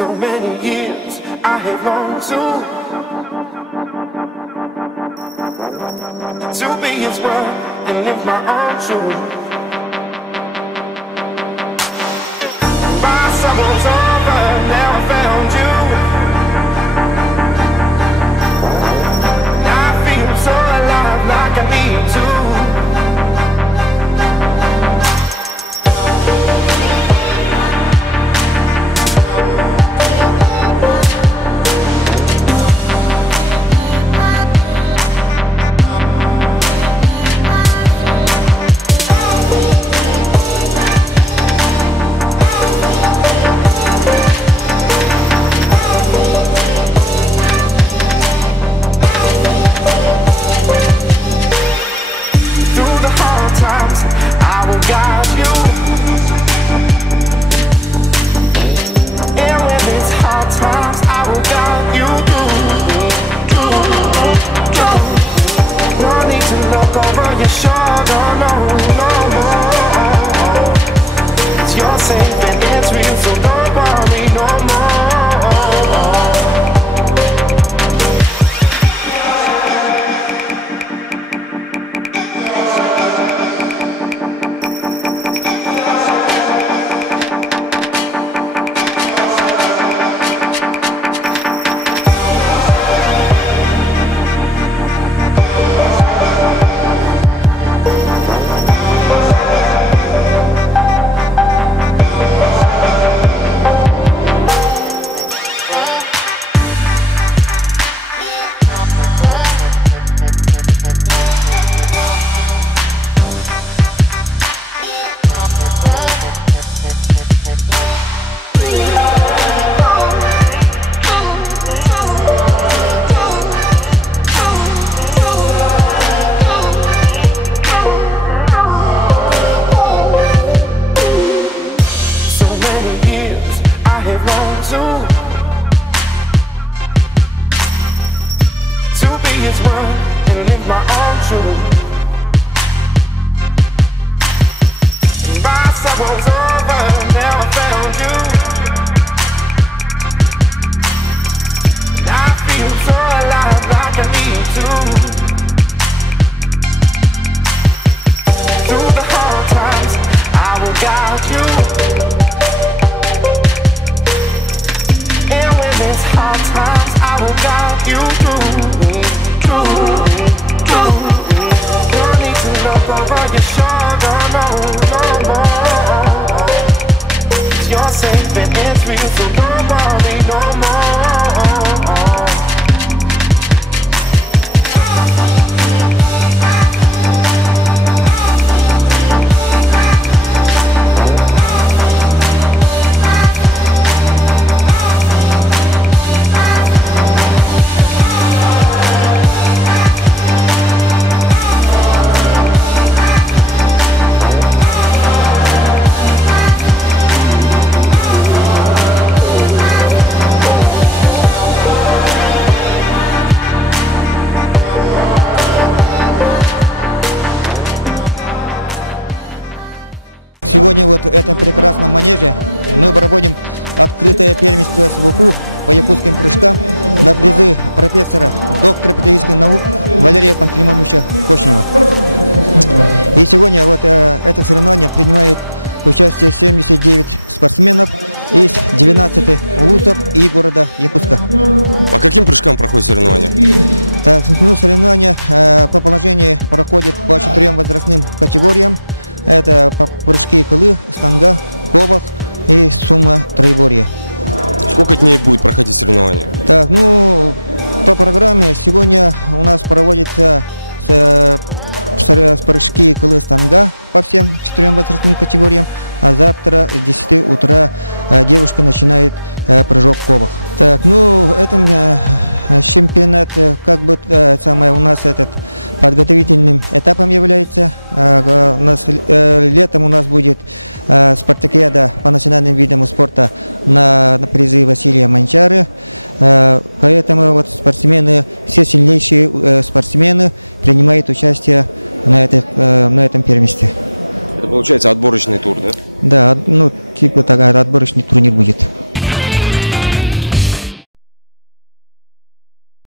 So many years I have longed to be his world and live my own truth. My sorrow's over, now I found you. I feel so alive, like I need to. Сегодня вот в этом прекрасном манеже мы проводим открытое первенство СВПУ по якутским прыжкам на призы профессора, доктора педагогических наук Валерия Пантелеймоновича Кошнева. И сегодня вот это соревнование принимает участие 79 спортсменов из 12 улусов и города Якутска. По каким прыжкам проходит соревнование? Так, ну, соревнования по положению проходят по 4 возрастным категориям. Это прыжки кылы, станга, ковах и сумма троеборья. Сколько дней будет проходить соревнование? Так, ну, по программе сегодня у нас проводится прыжки кылы, станга по всем 4 возрастным категориям, а завтра с 10 утра девушка начинает прыжок ковах. Так, ну, этом чемпионат как бы самое у нас этот подготовительным этапом является. Летом у нас будет спартакиада по национальным видам спорта на призы Василия Манчары. Поэтому вот спортсмены, все сильнейшие спортсмены принимают участие на этом первенстве. Это получается отборочный тур, да? Да, ну типа такая отборочный турнир будет.